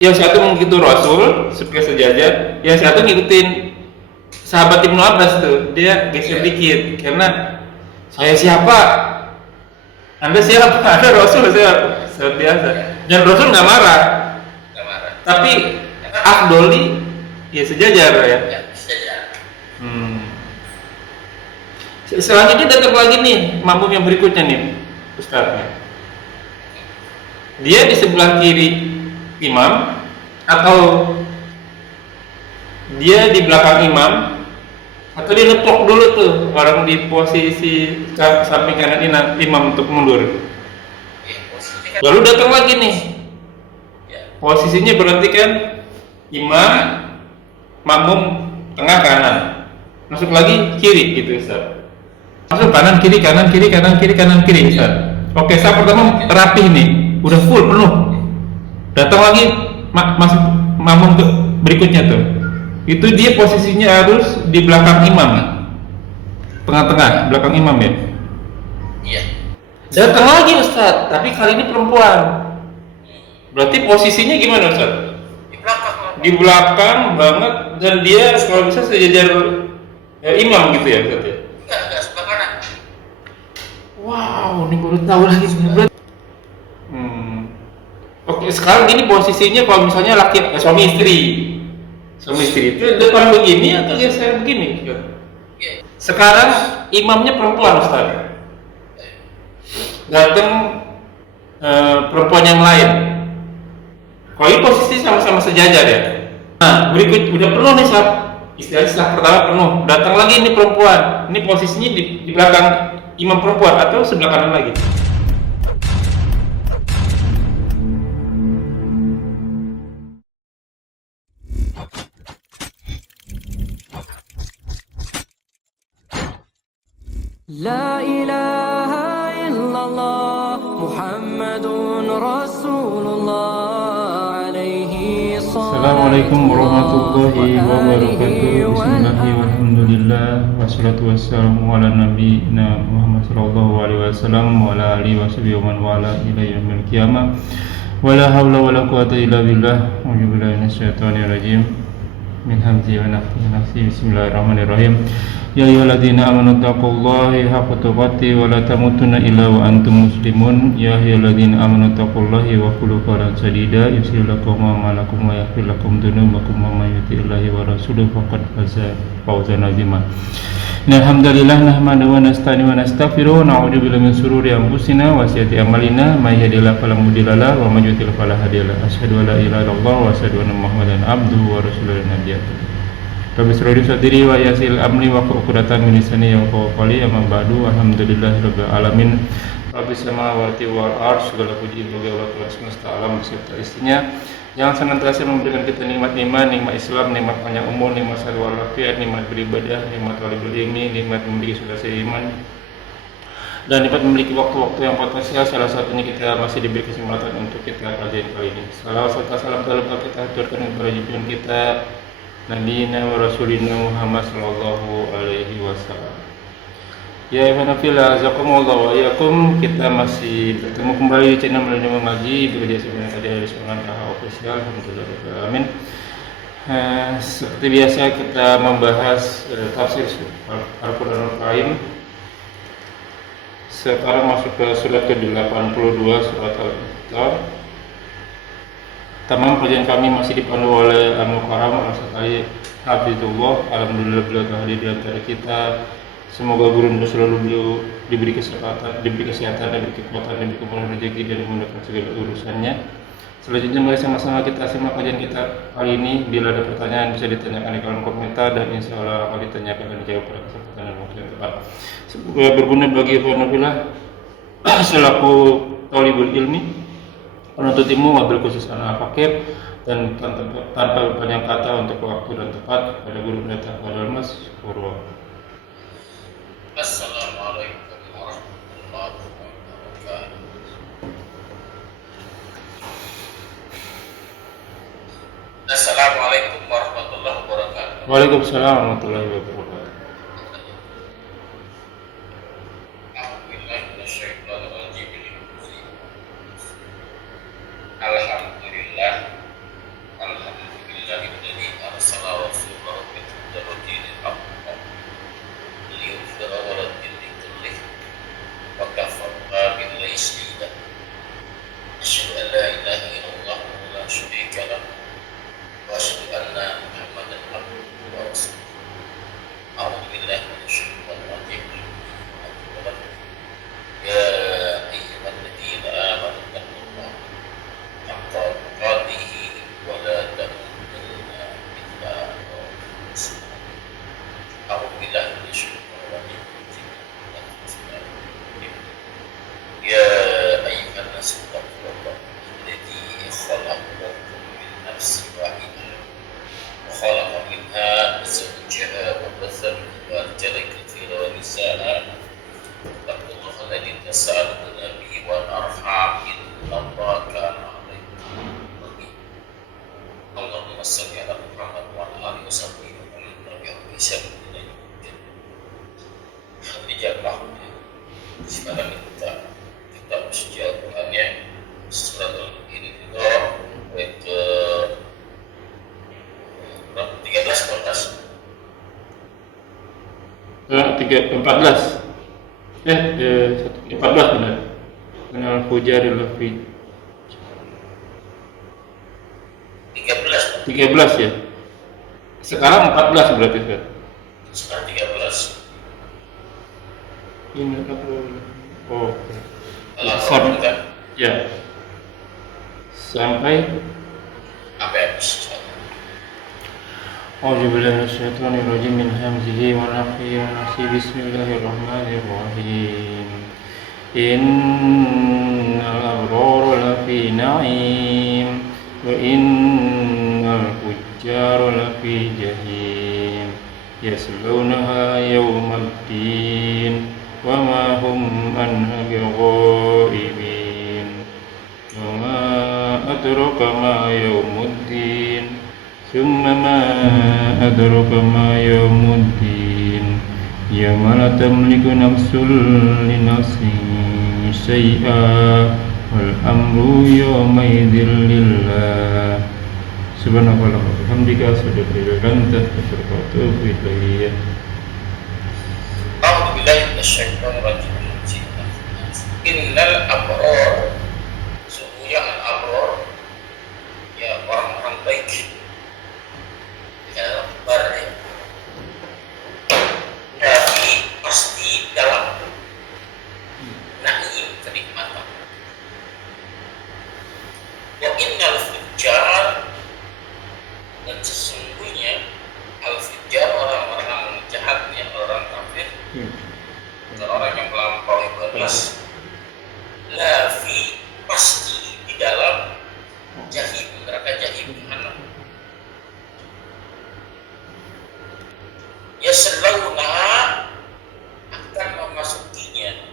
Yang satu mengikuti Rasul supaya sejajar, yang satu ngikutin sahabat Ibnu Abbas tuh, dia geser dikit karena saya siapa, anda siapa, anda Rasul, saya biasa. Dan Rasul nggak marah, tapi Afdoli ya sejajar ya. Hmm. Selanjutnya datang lagi nih makmum yang berikutnya nih Ustaznya. Dia di sebelah kiri imam atau dia di belakang imam atau dia ngeplok dulu tuh orang di posisi samping kanan imam untuk mundur. Lalu datang lagi nih, posisinya berarti kan imam, makmum tengah kanan, masuk lagi kiri gitu Ustaz. Masuk kanan kiri kanan kiri kanan kiri kanan kiri Ustaz. Oke, saat pertama rapi nih, udah full penuh. Datang lagi masuk makmum berikutnya tuh. Itu dia posisinya harus di belakang imam, tengah-tengah belakang imam ya. Iya. Datang lagi Ustaz, tapi kali ini perempuan. Berarti posisinya gimana Ustaz? Di belakang banget, dan dia kalau bisa sejajar imam gitu ya Ustaz ya? Enggak sebelah kanan. Wow, ini baru tahu lagi sebenarnya. Oke, sekarang gini posisinya kalau misalnya suami istri itu depan begini atau geser begini? Sekarang imamnya perempuan Ustaz. Datang perempuan yang lain. Kalau ini posisi sama-sama sejajar ya. Nah, berikut udah penuh nih Ustaz. Istilahnya setelah pertama penuh, datang lagi ini perempuan. Ini posisinya di belakang imam perempuan atau sebelah kanan lagi. La ilaha illallah Muhammadun Rasulullah alaihi Assalamualaikum warahmatullahi wabarakatuh. Bismillahirrahmanirrahim. Walhamdulillah wassalatu wassalamu ala nabiyina Muhammad sallallahu alaihi wasallam wa ala alihi washabihi wa man wala ila yaumil qiyamah. Wala haula wala quwata illa billah. A'udzu billahi minasyaitonir rajim. Min hamzihi wa nafthihi. Bismillahirrahmanirrahim. Ya ayyuhalladzina amanu taqullaha haqqa tuqatih wa la tamutunna illa wa antum muslimun. Ya ayyuhalladzina amanu taqullaha wa qulu qawlan sadida yuslih lakum a'malakum wa yaghfir lakum dhunubakum wa may yuti'illahi wa rasulahu faqad faza fawzan 'azima. Alhamdulillah nahmaduhu wa nasta'inu wa nastaghfiruh wa na'udzu billahi min shururi anfusina wa sayyiati a'malina may yahdihillahu fala mudilla lahu wa may yudlil fala hadiya lahu. Asyhadu an la ilaha illallah wa asyhadu anna Muhammadan abduhu wa rasuluhu nabiyyu. Rabbi shrah sadri wa yassir amri wa uqdatan min lisani yafqahu qawli. Amma ba'du. Alhamdulillahirabbil alamin. Rabbis samawati wal ardh. Segala puji bagi Allah Tuhan semesta alam beserta istrinya yang senantiasa memberikan kita nikmat iman, nikmat Islam, nikmat panjang umur, nikmat sehat walafiat, nikmat beribadah, nikmat talibul ilmi, nikmat memiliki sudahnya iman, dan nikmat memiliki waktu-waktu yang potensial. Salah satunya kita masih diberi kesempatan untuk kita pelajari kali ini. Salawat serta salam terlebih kita haturkan kepada junjungan kita Nabiina wa Rasulina Muhammad sallallahu alaihi wasallam. Ya ibnafillah azakumullah wa iyakum. Kita masih bertemu kembali di channel Melanjutkan Ngaji bekerja sama dengan Semangat Aha Official. Alhamdulillah, amin. Seperti biasa kita membahas tafsir Al-Quranul Karim. Sekarang masuk ke surat ke-82, surat Al-Infitar. Tamam kajian kami masih dipandu oleh Al-Mukarram Al-Sakai Hafizullah. Alhamdulillah beliau hadir di antara kita. Semoga guru dan selalu beliau diberi kesehatan, diberi kekuatan, diberi kemudahan rezeki dan memudahkan segala urusannya. Selanjutnya mari sama-sama kita simak kajian kita kali ini. Bila ada pertanyaan bisa ditanyakan di kolom komentar dan insya Allah akan ditanyakan dan dijawab pada kesempatan dan waktu yang tepat. Semoga berguna bagi Alhamdulillah selaku talibul ilmi, penuntut ilmu, wabil khusus anak fakir, dan tanpa banyak kata untuk waktu dan tepat pada guru pendeta pada Mas Purwo. Assalamualaikum warahmatullahi wabarakatuh. Assalamualaikum warahmatullahi wabarakatuh. Waalaikumsalam warahmatullahi wabarakatuh. Alhamdulillah Allahumma shalli ala Muhammad wa ala alihi wasallam yang bisa dijawab. Sekarang kita bersuci Al-Qurannya surat Al-Infitor ayat ke 13 14 benar. Kenal Fujaril Lafi 13 ya. Sekarang 14 berarti Ustaz. Sekarang 13. Ini apa? Oh. Al-Quran kan? Ya. Sampai Apa yang bisa? أعوذ بالله من الشيطان الرجيم من همزه ونفخه ونفسه بسم الله الرحمن الرحيم إن الأبرار لفي نعيم وإن الفجار لفي جحيم يصلونها يوم الدين وما هم عنها بغائبين وما أدرك ما يوم الدين ثم ما أدرك ما يوم الدين يوم لا تملك نفس لنفس شيئا والأمر يومئذ لله سبحانك اللهم وبحمدك أشهد أن لا إله إلا أنت أستغفرك وأتوب إليك. A'udzu billahi minasyaitonir rajim. Innal abrar, sesungguhnya al-abrar ya orang-orang baik. Dalam bar ya. Tapi pasti dalam naim kenikmatan. Wa innal fujjar, dan sesungguhnya al-fujjar orang-orang jahatnya, orang kafir, dan orang yang melampaui batas, lafi pasti di dalam jahim, neraka jahim jahanam. Yaslawna, akan memasukinya,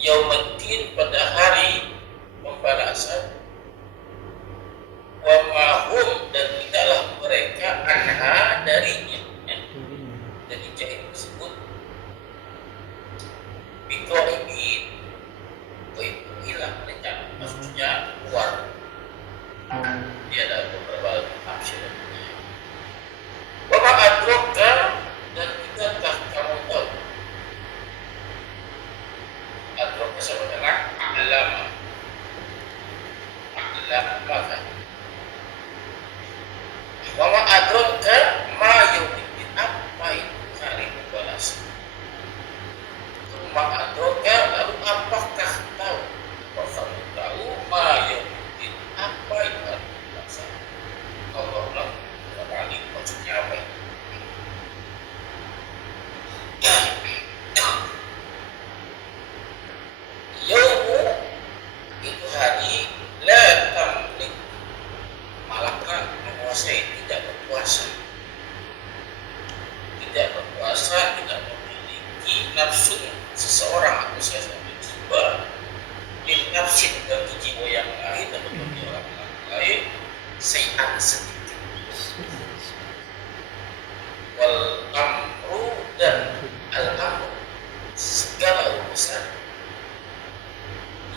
yaumaddin, pada hari pembalasan, wa mahum, dan tidaklah mereka anha darinya, dari jahim tersebut, biqaibin, hilang mereka, maksudnya keluar. Dia ada beberapa tafsir. Wa ma adraka, dan tidakkah kamu tahu, adraka sama dengan a'lama, kan? Wa ma adraka ma yaumiddin, apa itu hari pembalasan. Ma adraka, lalu apakah tahu, apa kamu tahu ma yaumiddin, apa itu hari pembalasan. Allah kembali maksudnya apa itu? Yaumu, itu hari, la tamlik, malakah menguasai, tidak berkuasa, tidak memiliki nafsu seseorang atau sesuatu jiwa, nafsin bagi jiwa yang lain atau bagi orang lain, sayan sedikit. Wal amru, dan al amru, segala urusan,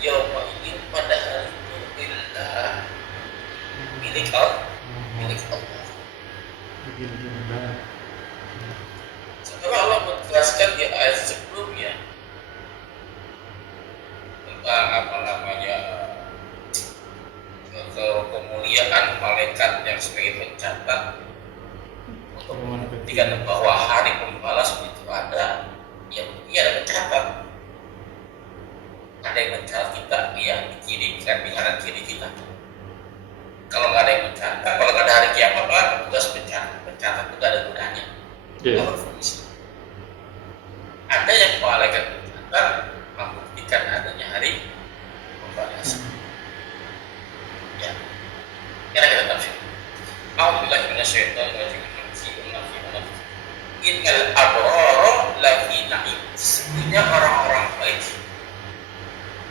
yauma idin, pada hari itu, billah, milik Allah. Setelah Allah menjelaskan di ayat sebelumnya tentang kemuliaan malaikat yang sebagai pencatat, untuk membuktikan bahwa hari pembalasan itu ada, ya dia ada mencatat, ada yang mencatat kita, ya di kiri, di kanan kiri kita. Kalau nggak ada yang mencatat, kalau nggak ada hari kiamat, apa tugas pencatat itu nggak ada gunanya. Ada yang malaikat mencatat, membuktikan adanya hari pembalasan. Ya, kita tafsir. A'udzubillahi minasyaitonir rajim. Innal abrara lafi na'im, sesungguhnya orang-orang baik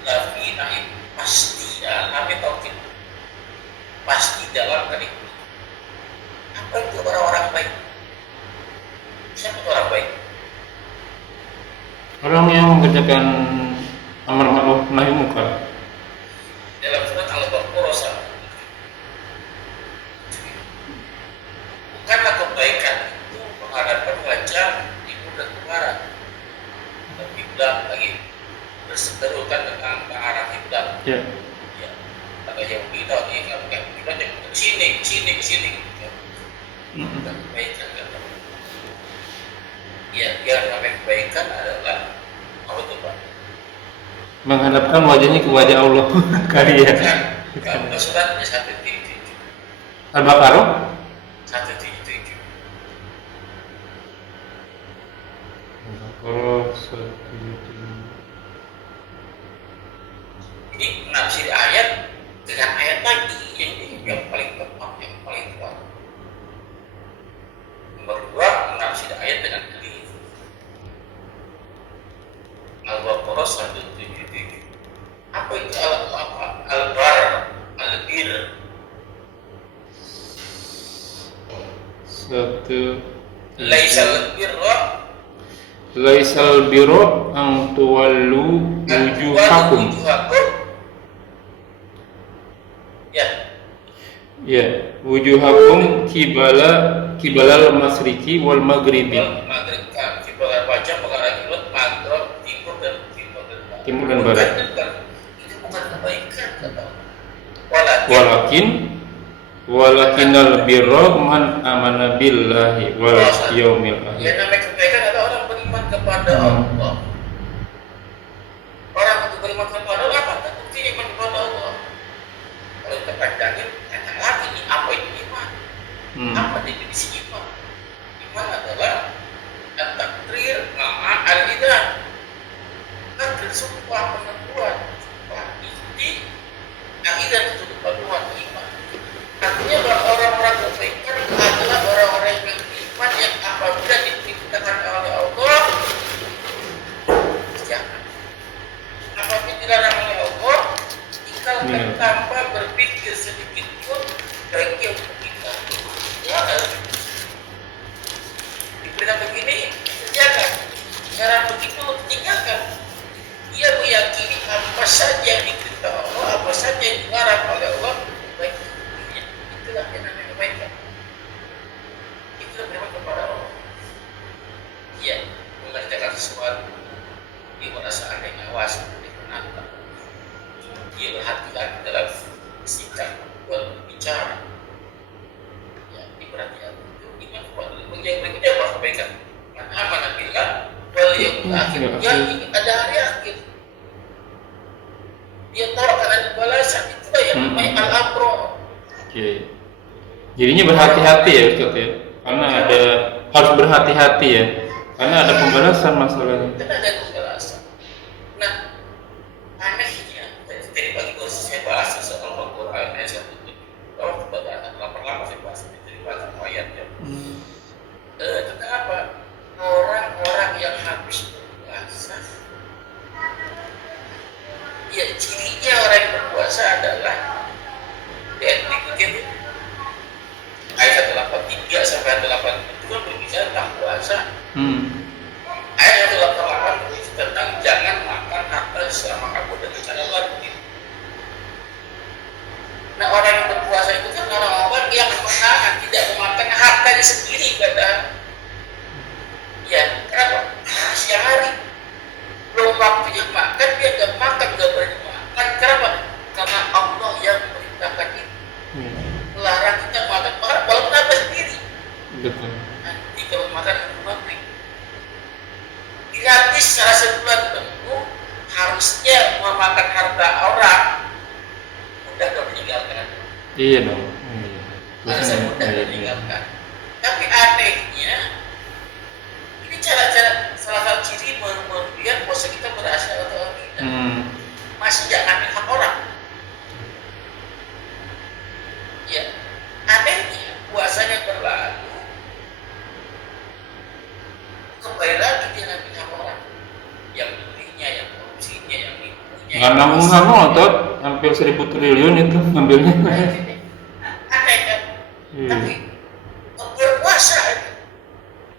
lafi na'im, pasti dalam, pasti dalam kenikmatan. Apa itu orang-orang baik? Siapa itu orang baik? Orang yang mengerjakan amar ma'ruf nahi munkar. Dalam surat Al-Baqarah bukanlah kebaikan itu menghadapkan wajah timur dan barat, dan kiblat lagi berseterukan dengan ke arah kiblat. Ya. Ya, ada yang bilang ini kan kiblatnya ke sini gitu. Bukan kebaikan kan? Ya, yang namanya kebaikan adalah apa itu Pak? Menghadapkan wajahnya ke wajah Allah. Kali ya. Kan suratnya 177. Al-Baqarah 177. Al-Baqarah 1. Ini menafsir ayat dengan ayat lagi yang paling tepat, yang paling kuat. Nomor 2, menafsir ayat dengan hadis. Al-Baqarah 177. Apa itu al-bar, al-bir? 1. Laisal birra Laisal birra an tuwallu wujuhakum. Ya, Ya, wujuhakum kibalal masriki wal maghribi. maghrib kan kiblat wajah mengarah kiblat, maghrib timur dan Timur dan barat. Itu bukan kebaikan kata. Walakinal birra man amana billahi wal yaumil akhir. Ya, namanya kebaikan adalah orang beriman kepada Allah. Orang untuk beriman kepada Allah apa? Tentu iman kepada Allah. Kalau kita panjangin, kata lagi nih, apa itu iman? Apa definisi iman? Iman adalah at-takrir ma'a al-idan. Takrir sumpah penentuan, sumpah ikhti, al-idan itu kepaduan iman. Artinya orang-orang kebaikan adalah orang-orang yang beriman yang apabila diperintahkan oleh Allah jangan. Apabila dilarang oleh Allah tinggalkan tanpa berpikir sedikit pun baiknya untuk kita. Ya, diperintah begini kerjakan, cara begitu tinggalkan. Dia meyakini apa saja yang diperintah Allah, apa saja yang dilarang oleh Allah baik. Itulah yang namanya kebaikan. Itulah beriman kepada Allah. Iya, mengerjakan sesuatu dia merasa adanya awas dia menantang. Dia berhati-hati dalam sikap berbicara. Ya, diperhatikan itu iman kepada Allah. Yang berikutnya apa kebaikan? Man amana billah wal yaumil akhir. Yang ingin ada hari akhir. Dia tahu akan ada balasan. Itulah yang namanya al-abrar. Oke. Jadinya berhati-hati ya Ustaz ya. Karena harus berhati-hati ya. Karena ada pembalasan masalahnya. Karena ada pembalasan. Nah, anehnya dari pagi baru saya bahas soal Al-Quran ayat 1. Kalau kepada lama-lama saya bahas dari banyak ayatnya. Kenapa orang-orang yang habis berpuasa? Ya, cirinya orang yang berpuasa adalah ikutin ayat 183 sampai 184 itu kan berbicara tentang puasa. Ayat 188 itu tentang jangan makan harta selama kamu dengan cara batin. Nah, orang yang berpuasa itu kan orang-orang yang menahan tidak memakan hartanya sendiri kata. Ya, kenapa? Siang hari belum waktunya makan dia nggak makan, nggak berani makan. Kenapa? Karena Allah yang memerintahkan itu. Melarang kita makan walaupun apa sendiri. Betul. Nanti kalau makan maghrib gratis secara sebulan penuh, harusnya memakan harta orang mudah meninggalkan. Iya dong. Harusnya mudah meninggalkan. Tapi anehnya ini cara-cara salah satu ciri melihat puasa kita berhasil atau tidak. Masih jangan ambil hak orang. Ya, anehnya puasanya berlalu, kembali lagi dia ngambil hak orang, yang belinya, yang korupsinya, yang nipunya. Nggak nanggung otot, hampir 1.000 triliun itu ngambilnya. Aneh kan? Tapi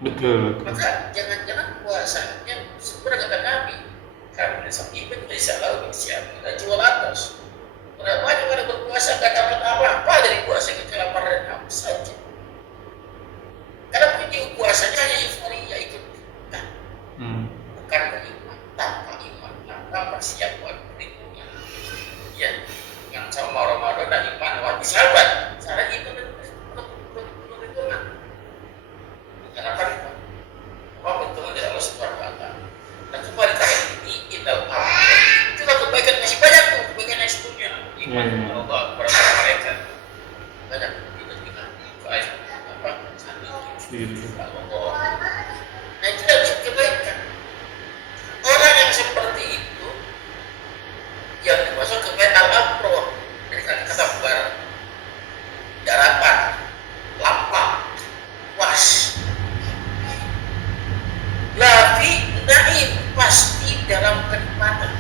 Betul. Maka jangan-jangan puasanya sebenarnya kata Nabi kami sakiban bisa lalu siap dan jual atas. Kenapa banyak orang berpuasa gak dapat apa-apa dari puasa kecuali lapar dan haus saja. Karena punya puasanya hanya euforia ikut kita, bukan beriman. Tanpa iman, tanpa persiapan berikutnya. Ya, yang sama Ramadan dan iman wajib sahabat. Cara itu perhitungan. Kenapa iman? Apa perhitungan dari Allah Subhanahu Wa Taala? Dan kembali ke ini kita itulah kebaikan masih banyak tuh kebaikan yang sebelumnya. Iman Allah kepada mereka banyak kita juga ayat apa Allah. Nah itu dari kebaikan. Orang yang seperti itu yang dimasuk ke bait al-abrar dari kata bar daratan lapang puas lafi naim pasti dalam kenikmatan.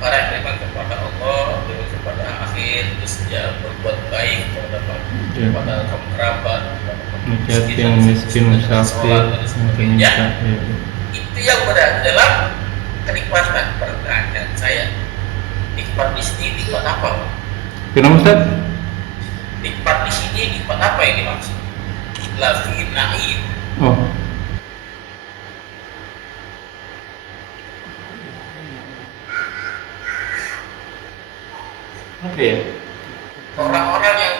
Para yang beriman kepada Allah, beriman kepada akhir, terus dia berbuat baik kepada kaum kerabat, Yatim, miskin, musafir, penyinta. itu yang berada dalam kenikmatan. Pertanyaan saya, nikmat di sini nikmat apa? Kenapa Ustaz? Nikmat di sini nikmat apa yang dimaksud? Lafi naim. Oh, apa ya? Orang-orang yang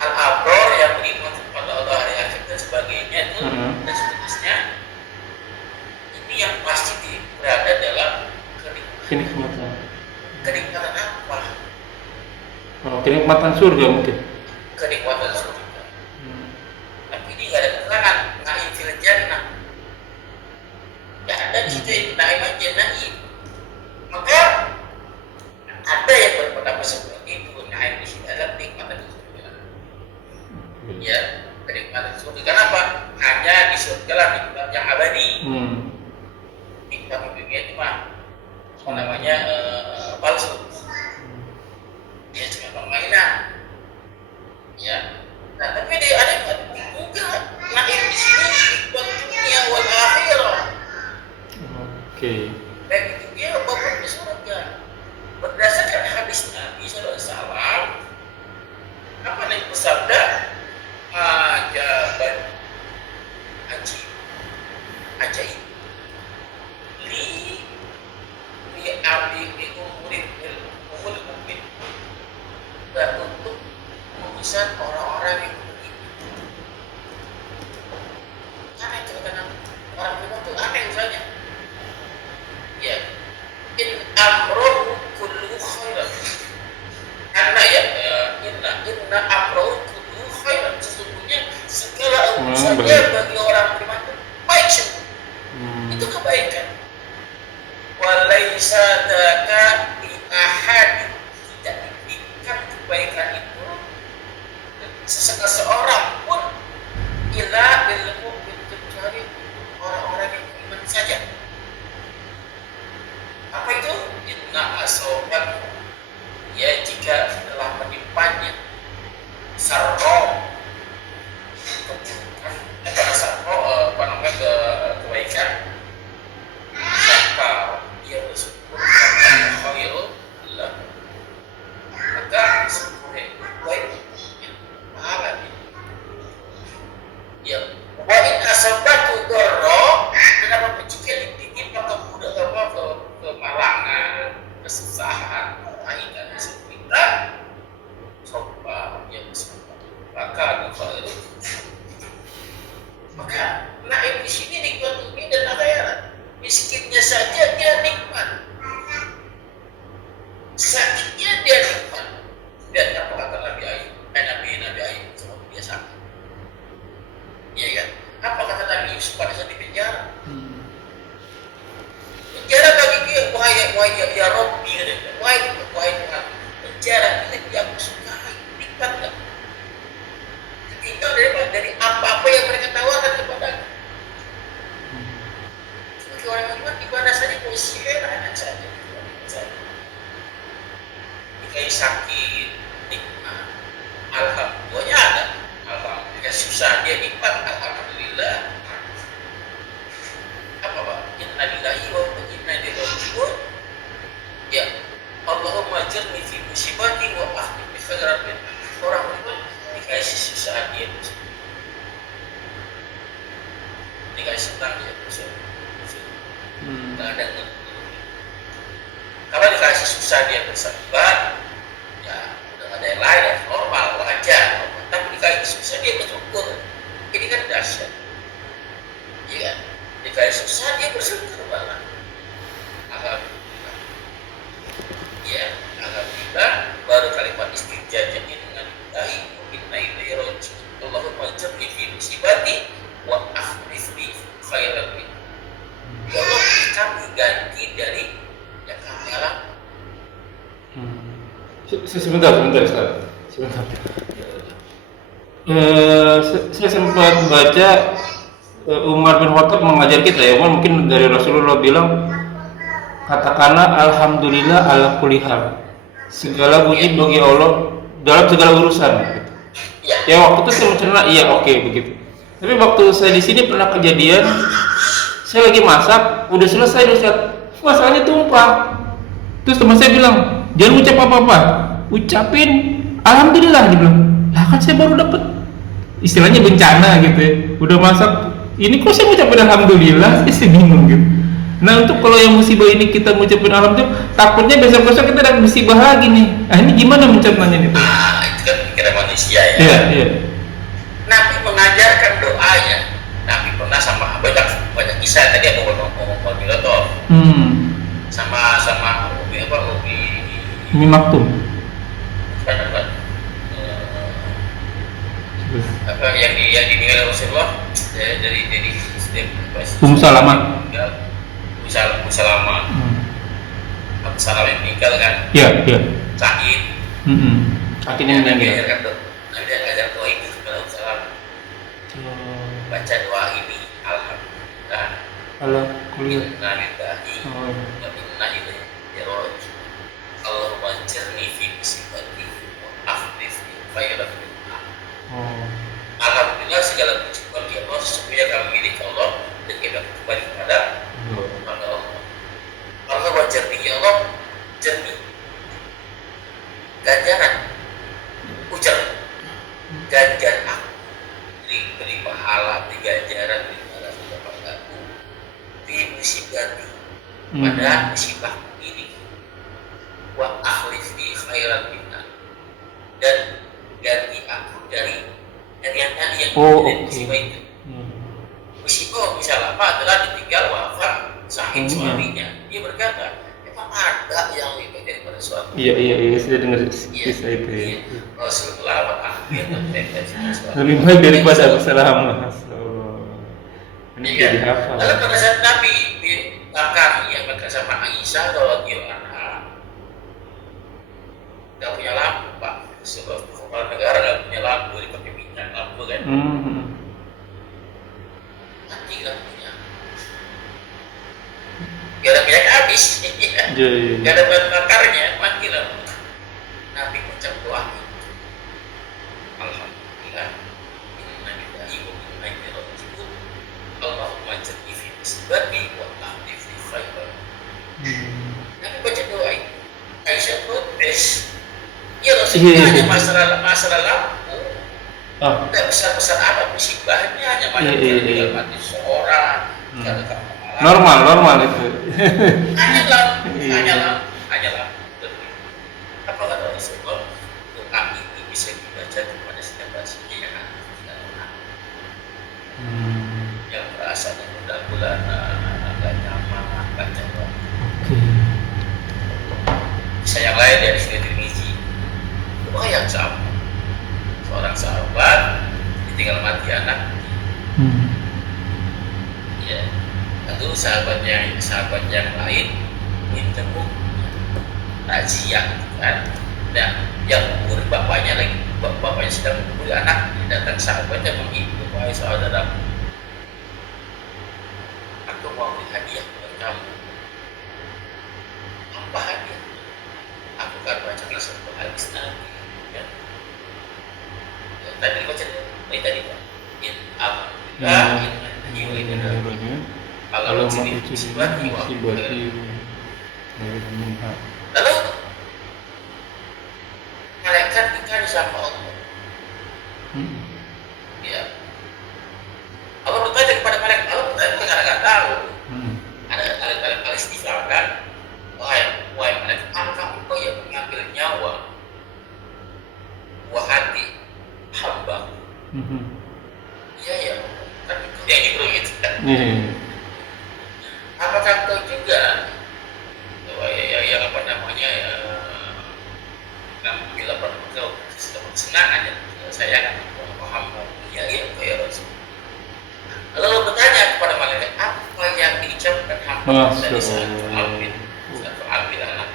al-abrar yang beriman kepada Allah hari akhir dan sebagainya itu dan seterusnya, ini yang pasti berada dalam Kenikmatan. kenikmatan apa? Oh, kenikmatan surga mungkin. Kenikmatan surga. Tapi ini nggak ada keterangan naim fil jannah. Ya ada di situ naim naim. Maka ada yang berpendapat seperti itu. Naim di sini adalah kenikmatan surga. Ya, kenikmatan surga. Kenapa? Hanya di surga lah nikmat yang abadi. Nikmat di dunia itu mah apa namanya palsu. Dia cuma permainan. Ya. Nah, tapi ada juga naim di sini nikmat dunia wal akhirah. Oke. Baik itu dia maupun di surga. Berdasarkan hadis Nabi SAW, apa yang bersabda? Ajaban ajaib li abdi li umurin umul mukmin. Dan untuk urusan orang-orang yang begitu. Aneh kadang orang beriman itu aneh misalnya. Ya, in amrohu kullu khairan. Karena ya inna amrohu kullu khairan. Sesungguhnya segala urusannya bagi orang beriman itu baik semua. Itu kebaikan. Walaisa daka li ahad, tidak diberikan kebaikan itu seseorang pun ila bil mu'min kecuali orang-orang yang beriman saja. Apa itu? Inna asobat, ya jika telah menimpanya sarro keburukan atau sarro apa namanya kebaikan, maka dia bersyukur karena khairul lahu, maka syukur itu baik pahala dia. Ya, wa in asabatu dharra, kenapa jika ditimpa kemalangan, kesusahan, kepahitan, kesulitan, sobat yang bersyukur. sabar, ya udah ada yang lain, normal, wajar. Tapi dikali susah dia bersyukur. Ini kan dahsyat. Iya kan? Dikali susah dia bersyukur malah. Alhamdulillah. Ya, alhamdulillah. Baru kalimat istirjanya dengan baik. Inna ilaihi raji'un. Allahumma ajirni fi musibati wa akhlif li khairan min. Ya Allah, kami ganti dari yang kami alami. Sebentar Ustaz. Sebentar. Saya sempat baca Umar bin Khattab mengajar kita ya, mungkin dari Rasulullah bilang, katakanlah alhamdulillah ala kulli hal. Segala puji bagi Allah dalam segala urusan. Ya waktu itu saya mencerna, iya oke, begitu. Tapi waktu saya di sini pernah kejadian, saya lagi masak, udah selesai Ustaz, masakannya tumpah. Terus teman saya bilang, jangan ucap apa-apa, ucapin alhamdulillah. Dia bilang, lah kan saya baru dapat istilahnya bencana gitu ya, udah masak ini kok saya ucapin alhamdulillah, saya bingung gitu. Nah untuk kalau yang musibah ini kita mengucapin alhamdulillah, takutnya besok-besok kita ada musibah lagi nih. Nah ini gimana mencermanya itu? Itu kan pikiran manusia ya. Iya. Nabi mengajarkan doanya. Nabi pernah sama banyak kisah tadi aku ngomong Biloto. Sama Umi Maktum. Apa yang dinilai Rasulullah dari Salamah. Salama. Abu Salamah yang meninggal kan? Iya. Sa'id. Akhirnya Nabi meninggal. ajarkan doa. Nabi ajarkan doa itu kepada Abu Salamah. Baca doa ini, alhamdulillah. Halo, kuliah. Inna lillahi wa inna ilaihi raji'un. Allahumma ajirni fi musibati wa akhlif li khairan minha. Alhamdulillah segala puji bagi Allah, sesungguhnya kami milik Allah dan kita kembali kepada Allah. Allah wajarni, ya Allah, jernih ganjaran, ujar ganjar aku, beri pahala, beri ganjaran, beri pahala kepadaku di musibah pada musibah ini, wa akhlif li khairan minha, dan ganti aku dari yang musibah itu. Musibah bisa lama adalah ditinggal wafat sahih suaminya. Dia berkata, emang ada yang lebih baik daripada suami? Iya, saya dengar kisah itu ya. Rasulullah lebih baik daripada Abu Salamah. Ini kan? dihafal. Lalu pada saat Nabi akan bahkan sama Aisyah radhiyallahu anha, nggak punya lampu Pak, sebab kepala negara nggak punya lampu, dipakai minyak lampu kan? Mati lampunya, gak ada minyak habis, gak ada bahan bakarnya, mati lampunya. Nabi ucap doa itu, alhamdulillah, inna lillahi wa inna ilaihi raji'un. Allahumma ajirni fi musibati wa akhlif li khairan. Nabi baca doa itu. Aisyah protes. Ya Rasulullah, hanya masalah lampu. Tidak besar-besar apa musibahnya, hanya tinggal mati seorang. Normal itu. Hanya lampu. Apa kata Rasulullah? Doa ini bisa dibaca kepada siapa saja yang yang rasanya bulan agak nyaman baca doa. Kisah yang lain dari Sunan Tirmizi, doa yang sama. Seorang sahabat ditinggal mati anak. Ya, lalu sahabat yang lain minta takziah kan. Nah, yang umur bapaknya sedang umur anak, datang sahabatnya menghibur, wahai saudara, aku mau beri hadiah buat kamu. Apa hadiah? Aku akan bacakan satu hadis Nabi. Ya. Tadi baca tadi Pak. Kalau jadi musibah, lalu malaikat dikari sama Allah. Ya. Allah bertanya kepada malaikat, Allah bertanya karena nggak tahu. Ada istilah kan, wahai malaikat, apakah engkau yang Mhm. Iya ya, tapi kayak gitu gitu. Iya. Apakah kau juga yang apa namanya bila kau senang aja saya kan paham ya ya Rasul. Lalu bertanya kepada malaikat apa yang diucapkan hamba tadi saat ambil anak.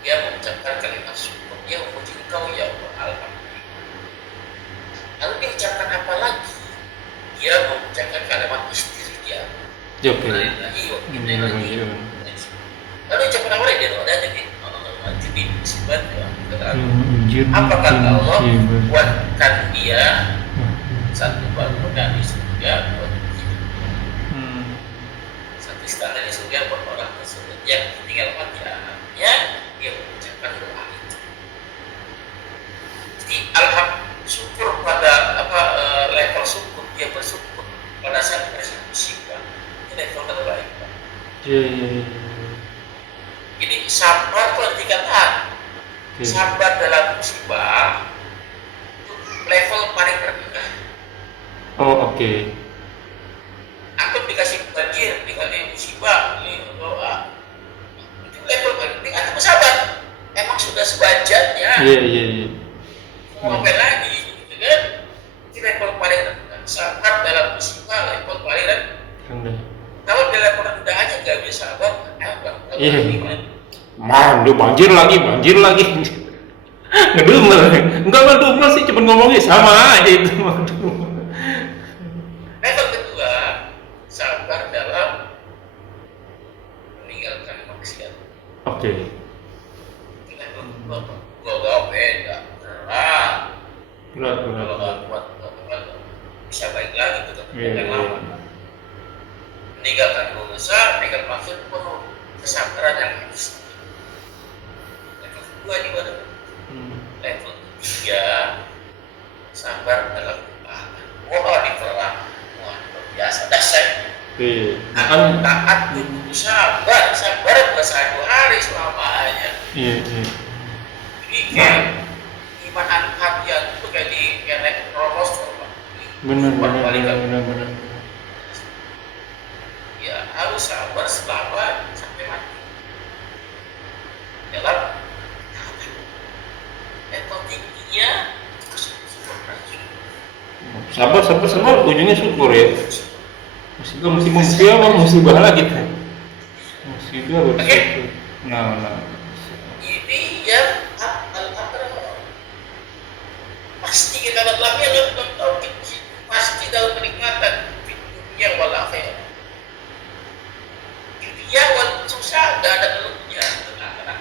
Dia mengucapkan kalimat syukur, dia memuji engkau ya Allah, alhamdulillah. Lalu dia ucapkan apa lagi? Dia mengucapkan kalimat istirja. Oke. Lalu ucapan apa dia doa jadi jadi sifat apa kata Apakah Allah buatkan dia satu bangunan di surga buat kita. Satu istana di surga buat orang tersebut yang tinggal mati anaknya, dia mengucapkan doa itu. Jadi alhamdulillah syukur pada level syukur, dia bersyukur pada saat musibah itu level terbaik. Iya. Jadi sabar itu arti kata sabar dalam musibah itu level paling rendah. Oh, oke. Aku dikasih banjir, dikasih musibah, doa. Itu level paling tinggi. Aku sabar. Emang sudah sewajarnya. Iya. Mau apa lagi, gitu kan? Itu level paling rendah. Sabar dalam musibah level paling rendah. Kalau di level rendah aja nggak bisa sabar, Iya. Mandu banjir lagi. Ngedumel. Enggak ngedumel sih, cuma ngomongnya sama aja itu. Level kedua, sabar dalam meninggalkan maksiat. Oke. Level kedua, gak beda, berat. Kalau Berat. nggak kuat, bisa baik lagi tetap Iya. lama. Meninggalkan dosa, meninggalkan maksud penuh kesabaran yang harus. Level kedua di mana? Level ketiga, sabar dalam ibadah. Di perang, wah luar biasa dasar. Iya. Aku taat itu sabar bukan 1 hari selamanya. Iya. Jadi kayak iman hatian itu kayak terobos. Benar. Ya harus sabar selama sampai mati. Dalam level tingginya Sabar ujungnya syukur ya. Musibah lagi tuh. Musibah bersyukur. Nah. ini yang pasti kita dalamnya pasti dalam kenikmatan dunia wal akhirat. Dunia wal susah nggak ada keluhnya, tenang.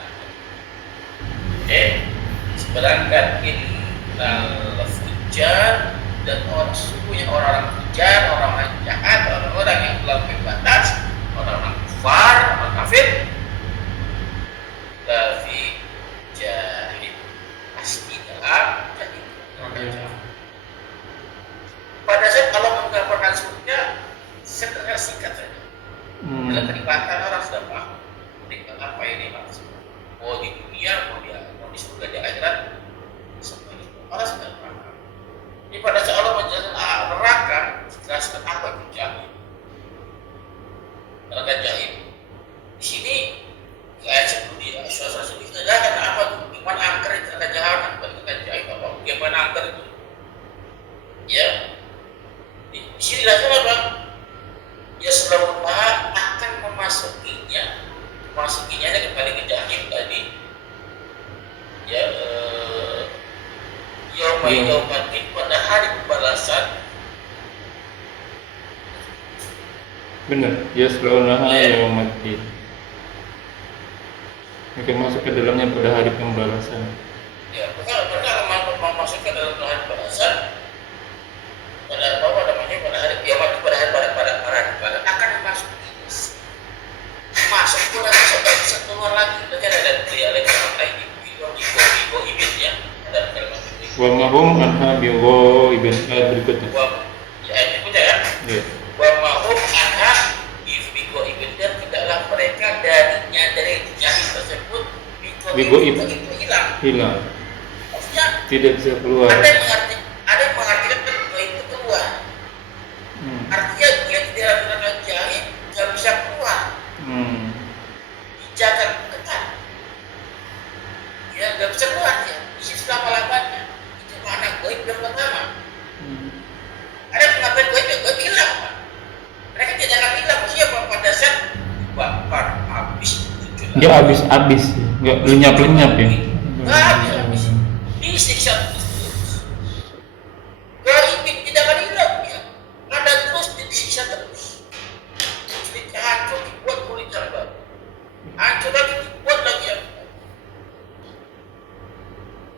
Sedangkan innal fujjar dan sesungguhnya orang fujar, orang jahat, orang-orang yang melampaui batas, orang-orang kufar, orang kafir, lafi jahil, pasti dalam jahil. Pada saat Allah menggambarkan surga, sekedar singkat saja. Dalam kenikmatan orang sudah paham. Nikmat apa ini maksud? Mau di dunia, mau di surga, di akhirat, semuanya orang sudah paham. Ini pada saat Allah menjelaskan neraka, jelaskan apa itu jahil. Neraka jahil. Di sini ayat sebelumnya, suasana sebelumnya jelaskan apa itu. Gimana angker itu neraka jahanam, neraka jahil apa? Gimana angker itu? Ya, di sini jelaskan apa? Ya selalu akan memasukinya dan kembali ke jahim tadi. Ya, yaumatin pada hari pembalasan. Benar. Yaslaunaha yaumaddin. Akan masuk ke dalamnya pada hari pembalasan. Ya, mereka masuk ke dalam hari pembalasan. Pada hari kiamat, pada hari akan masuk pula bisa keluar lagi. Nanti ada lagi Bigo ibidnya ada kalimat itu. Wa mahum anha bighaibil berikutnya. Ya berikutnya ya. Iya. Wa mahum anha bigo ibidnya, tidaklah mereka dari jahil tersebut bigo itu hilang. Hilang. Maksudnya Tidak bisa keluar. ada Nggak habis-habis, nggak lenyap-lenyap ya. Nggak habis. Disiksa terus. Tidak akan hilang ya. Ada terus disiksa terus. Kulitnya hancur dibuat kulit yang baru. Hancur lagi dibuat lagi yang baru.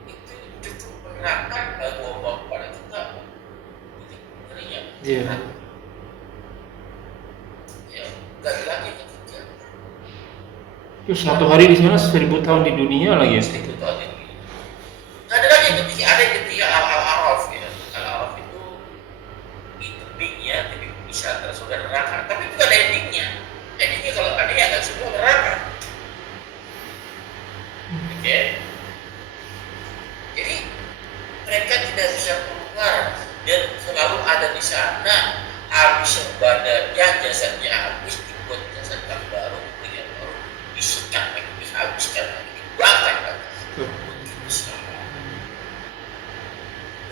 Itu justru menerangkan bahwa pada kita ngerinya. Iya. Ya, nggak lagi ketika. Terus satu hari di sana 1000 tahun di dunia lagi ya. Itu ada. Nggak ada lagi ketika ada ketika al-araf ya. Al-araf itu tebingnya, tebing bisa tersudah neraka. Tapi itu ada endingnya. Endingnya kalau ada ya nggak semua neraka. Oke. Jadi mereka tidak bisa keluar dan selalu ada di sana. Habis badannya, jasadnya habis, dibuat jasad yang baru, yang baru disikat lagi, dihabiskan lagi, dibakar lagi.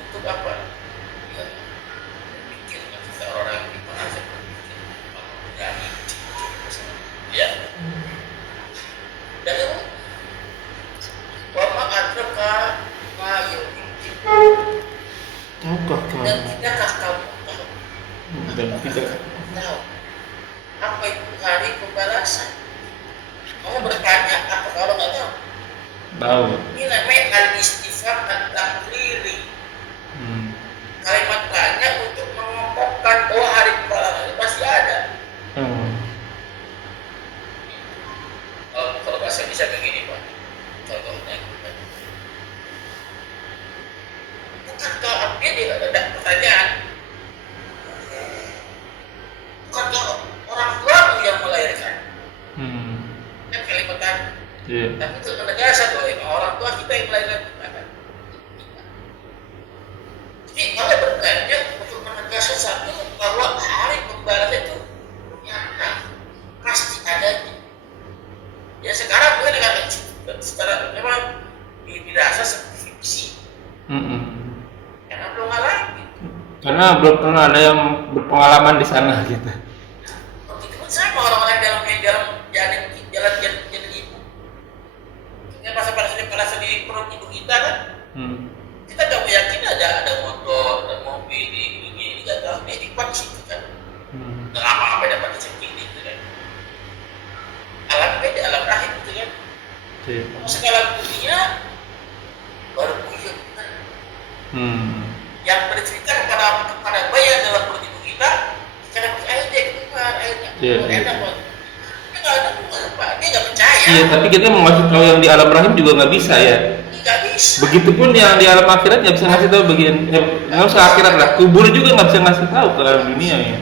Untuk apa? Ya, berpikir kita orang yang merasa berpikir dari ya. Dan wama adraka ma yaumiddin. Tahukah Dan kamu? tidakkah kamu tahu? Dan tidak. Tahu apa itu hari pembalasan? Kamu bertanya apa kalau nggak tahu? Tahu. Ini namanya al-istifham at-taqriri. Kalimat tanya untuk mengokohkan bahwa hari pembalasan itu pasti ada. Kalau bahasa bisa begini Pak, contohnya bukan kalau dia ada pertanyaan, bukan kalau orang tuamu yang melahirkan, kan kalimat tanya. Iya. Tapi itu menegaskan bahwa orang tua kita yang melahirkan kita kan. Jadi kalau bertanya untuk menegaskan satu bahwa hari pembalasan itu nyata, pasti adanya. Ya sekarang mungkin dengan secara memang dirasa seperti fiksi, karena belum ngalamin. Karena belum pernah ada yang berpengalaman di sana gitu. Begitu pun sama orang-orang dalam jalan ibu. Yang pada di perut ibu kita kan, kita nggak yakin ada motor, ada mobil ini nggak tahu ini di situ kan. Nggak apa-apa dapat segini gitu kan. Alam beda, alam rahim gitu kan. Kalau skala dunia baru buyut. Yang bercerita kepada bayi yang dalam perut ibu kita, karena air dia keluar, airnya enak banget. Dia nggak ada Pak, dia nggak percaya. Iya, tapi kita mau ngasih tahu yang di alam rahim juga nggak bisa ya. Nggak bisa. Begitupun yang di alam akhirat nggak bisa ngasih tahu bagian, nggak usah akhirat lah, kubur juga nggak bisa ngasih tahu ke alam dunia ya.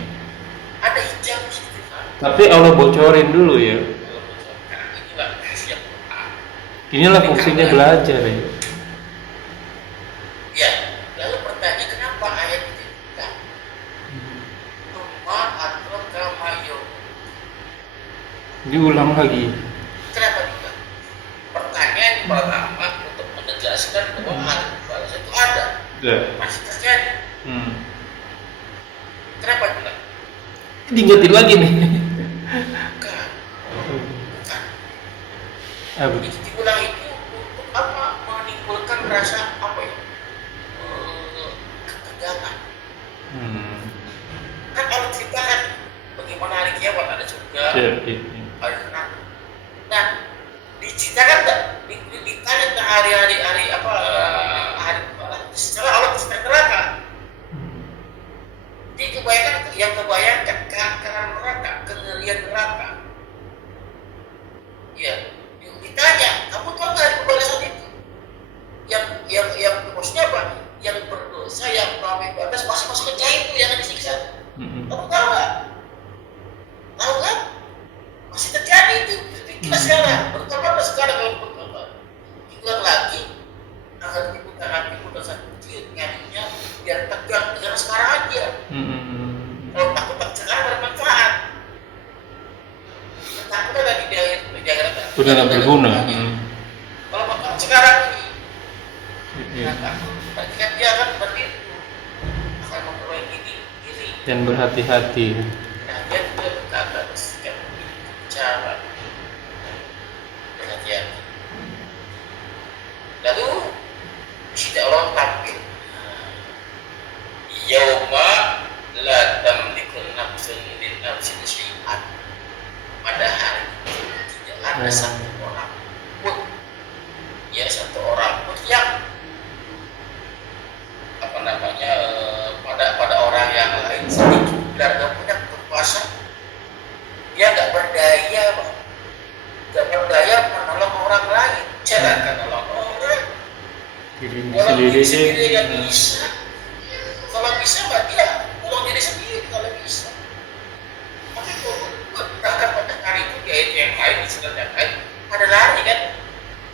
Ada hijab di situ Pak. Tapi Allah bocorin dulu ya. Inilah siap Quran. Inilah fungsinya belajar ya. Ya, lalu pertanyaan kenapa ayat itu tidak? Rumah atau kamayo? Diulang lagi. Kenapa tidak? Pertanyaan pertama untuk menegaskan bahwa hal pembalasan itu ada, masih terjadi. Kenapa tidak? Diingetin lagi nih. Bukan. Apa? Jadi diulang itu untuk apa? Menimbulkan rasa apa ya? Ketegangan. Kan Allah ceritakan bagaimana hari kiamat ada surga, ada neraka. Nah, diceritakan nggak? Ditanya tentang hari apa? Hari secara Allah cerita neraka. Jadi kebayangkan keangkaran neraka, kengerian neraka. Ya, ditanya, kamu tahu nggak pembalasan itu? Yang maksudnya apa? Yang berdosa, yang melampaui batas, masuk ke jahit itu yang disiksa. Kamu tahu nggak? Tahu kan? Masih terjadi itu. Kita sekarang, bertambah sekarang kalau bertambah. Diulang lagi, akan dibuka hatimu dosa kecil, nyarinya biar tegang, jangan sekarang aja. Kalau takut sekarang bermanfaat. Takut ada di daerah. Udah nggak berguna. Kalau makan sekarang ini, berarti kan dia akan berarti akan memperoleh diri. Dan berhati-hati. Nah, dia juga berkata bersikap cara. pada orang yang lain sedikit biar nggak punya kekuasaan, dia nggak berdaya, Pak. Nggak berdaya menolong orang lain, jangan nolong orang. Kalau diri sendiri nggak bisa. Kalau bisa, Pak, dia nolong diri sendiri kalau bisa. Makanya bahkan pada hari itu dia itu yang lain di sekitar yang lain pada lari kan.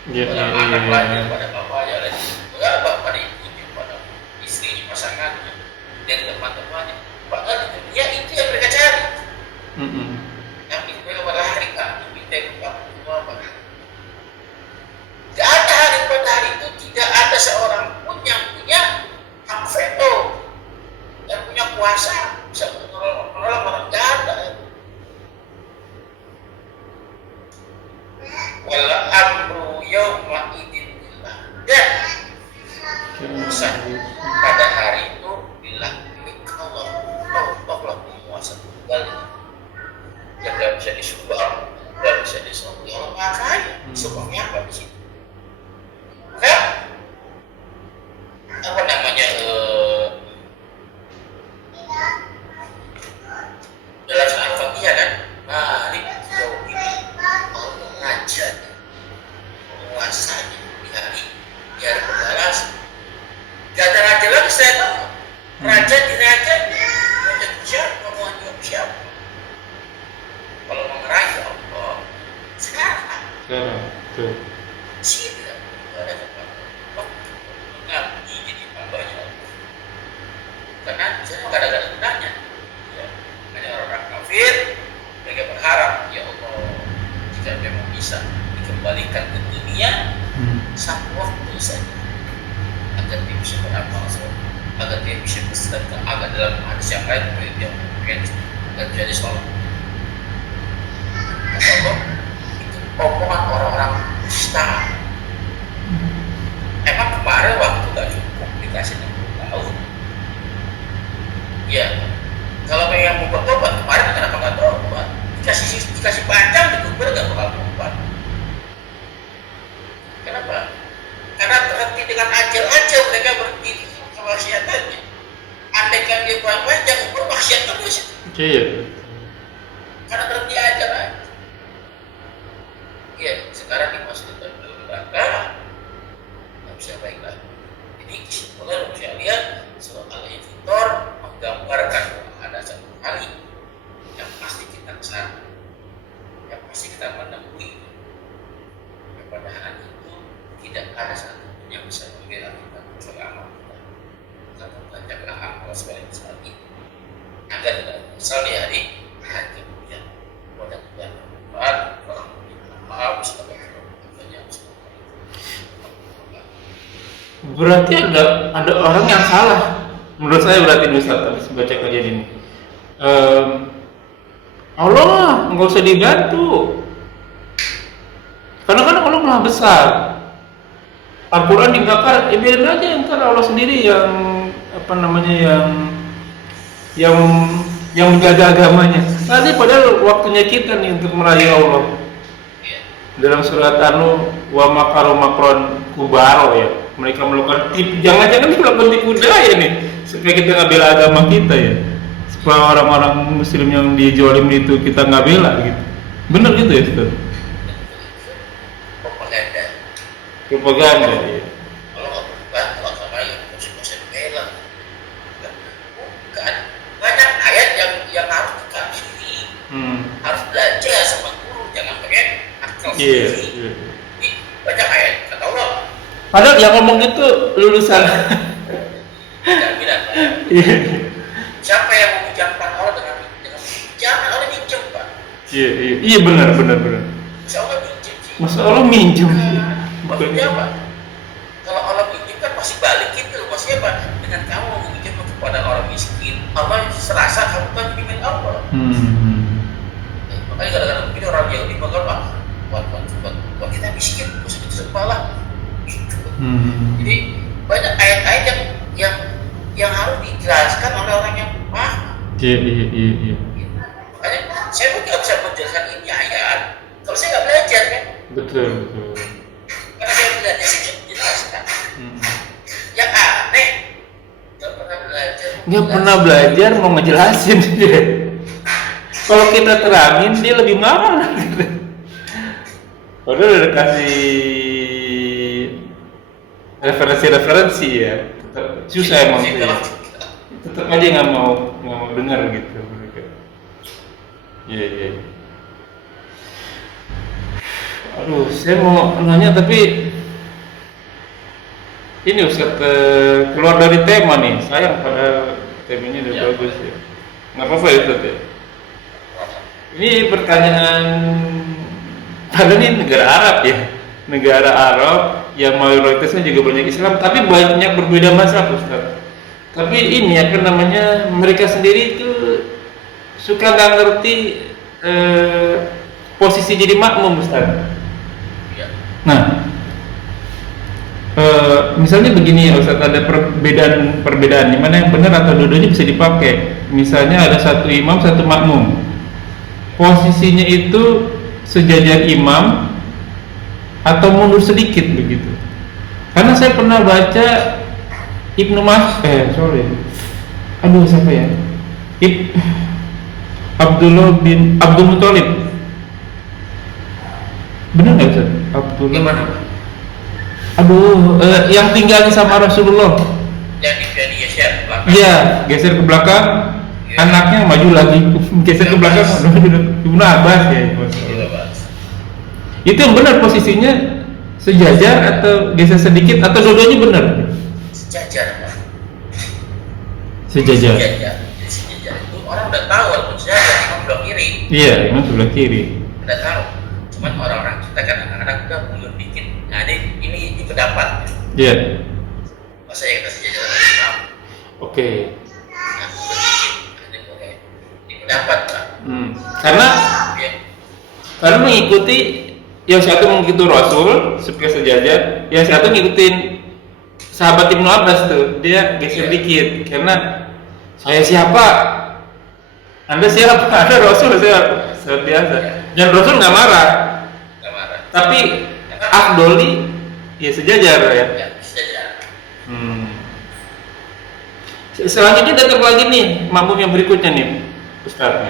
Pada anak lainnya, pada bapaknya lagi, pada ibunya, pada istrinya, pasangannya, dan teman-temannya. Bahkan di dunia itu yang mereka cari. Yang itu mereka pada hari Kak, diminta Kak, apa? Tidak ada hari pada hari itu tidak ada seorang pun yang punya hak veto, yang punya kuasa bisa menolong orang, tidak ada. Wala amru yawma idin billah, dan urusan pada hari itu billah milik Allah. Allah penguasa tunggal yang tidak bisa disumbang, tidak bisa disumbang. Allah Maha Kaya, sumbangnya apa di situ? Kan? Apa namanya? Dalam surah Al-Fatihah kan? Malik yaumiddin, Allah raja, penguasanya di hari berbalas. Gak ada raja lagi, saya tahu. Raja diraja siapa, mau nyuruh siapa? Kalau mau ngerayu Allah, sekarang tuh. sini ada tempat mengabdi jadi hambanya Allah. Karena saya nggak ada gunanya. Ya, hanya orang kafir, mereka berharap ya Allah, jika memang bisa dikembalikan ke dunia satu waktu saja, agar dia bisa beramal soleh, agar dia bisa bersedekah, agar dalam hadis yang lain dia agar jadi sholat. Allah itu omongan orang-orang dusta. Emang kemarin waktu nggak cukup dikasih 60 tahun. Ya, kalau yang mau bertobat kemarin kenapa nggak tobat? Dikasih panjang ditunggu nggak bakal tobat. Kenapa? Karena terhenti dengan ajal mereka berhenti kemaksiatannya. Andaikan dia panjang umur maksiat terus. Iya. Karena berhenti ajal aja. Iya, sekarang dimasukkan ke neraka, nggak bisa baik lagi. Jadi kesimpulan bisa lihat surat Al-Infitor menggambarkan bahwa ada satu hari yang pasti kita kesana, yang pasti kita menemui. Yang pada hari itu tidak ada satupun yang bisa membela kita kecuali amal kita. Kita membacakan amal sebagai saat ini agar tidak menyesal di hari kemudian. Mudah-mudahan maaf sebagai Berarti ada orang yang salah. Menurut saya berarti Ustaz habis baca kajian ini. Allah nggak usah dibantu. Karena kan Allah Maha Besar. Al-Quran dibakar, biarin aja ntar Allah sendiri yang yang menjaga agamanya. Nanti padahal waktunya kita nih untuk meraih Allah. Dalam surat wa makaru makron kubaro ya, mereka melakukan tipu, jangan-jangan melakukan tipu daya nih supaya kita nggak bela agama kita ya, supaya orang-orang muslim yang dijolim itu kita nggak bela gitu. Bener gitu ya Ustaz? Propaganda ya. Kalau nggak bantu agama yang masing-masing bela, bukan banyak ayat yang harus dikasih, harus belajar sama guru, jangan pakai akal sendiri. Banyak ayat kata Allah. Padahal yang ngomong itu lulusan. Tidak. Siapa yang meminjamkan Allah dengan pinjaman? Allah minjem, Pak. Iya benar. Masa Allah minjem sih? Masa Allah minjem? Maksudnya apa? Kalau Allah minjem kan pasti balik gitu. Maksudnya apa? Dengan kamu meminjam kepada orang miskin, Allah serasa kamu kan milik Allah. Makanya kadang-kadang mungkin orang Yahudi bakal buat kita miskin, mesti disembahlah. Jadi banyak ayat-ayat yang harus dijelaskan oleh orang yang paham. Iya. Makanya saya pun nggak bisa menjelaskan ini ayat kalau saya nggak belajar kan. Betul. Karena saya belajar saya bisa menjelaskan. Yang aneh, nggak pernah belajar mau ngejelasin dia. Kalau kita terangin dia lebih marah. Padahal udah kasih referensi ya, tetap susah emang tuh ya. Tetap aja nggak mau dengar gitu mereka. Iya. Aduh, saya mau nanya tapi ini Ustaz keluar dari tema nih. Sayang pada temanya udah bagus ya. Nggak apa-apa ya Ustaz ya. Ini pertanyaan, padahal ini negara Arab ya, negara Arab yang mayoritasnya juga banyak Islam, tapi banyak berbeda mazhab Ustaz. Tapi ini apa namanya, mereka sendiri itu suka nggak ngerti posisi jadi makmum Ustaz. Nah, misalnya begini ya Ustaz, ada perbedaan di mana yang benar atau dua-duanya bisa dipakai. Misalnya ada satu imam, satu makmum. Posisinya itu sejajar imam atau mundur sedikit begitu. Karena saya pernah baca siapa ya? Abdul Muthalib. Benar nggak Ustaz? Yang tinggalnya sama Rasulullah. Yang geser ke belakang. Iya, geser ke belakang. Anaknya maju lagi, geser ke belakang. Ibnu Abbas ya. Itu yang benar posisinya sejajar atau geser sedikit atau dua-duanya benar? Sejajar, Pak. Sejajar. Sejajar itu orang udah tahu walaupun sejajar imam sebelah kiri. Iya, imam sebelah kiri. Udah tahu. Cuman orang-orang kita kan anak-anak udah mundur dikit. Nah, ini pendapat. Iya. Masa ya kita sejajar dengan imam? Oke. Nah, mundur dikit. Ini boleh. Ini pendapat, Pak. Karena mengikuti yang satu mengikuti Rasul supaya sejajar, yang satu ngikutin sahabat Ibnu Abbas tuh, dia geser dikit karena saya siapa? Anda siapa? Ada Rasul saya biasa. Dan Rasul nggak marah. Tapi afdoli ya sejajar ya. Ya, sejajar. Selanjutnya datang lagi nih makmum yang berikutnya nih Ustaz.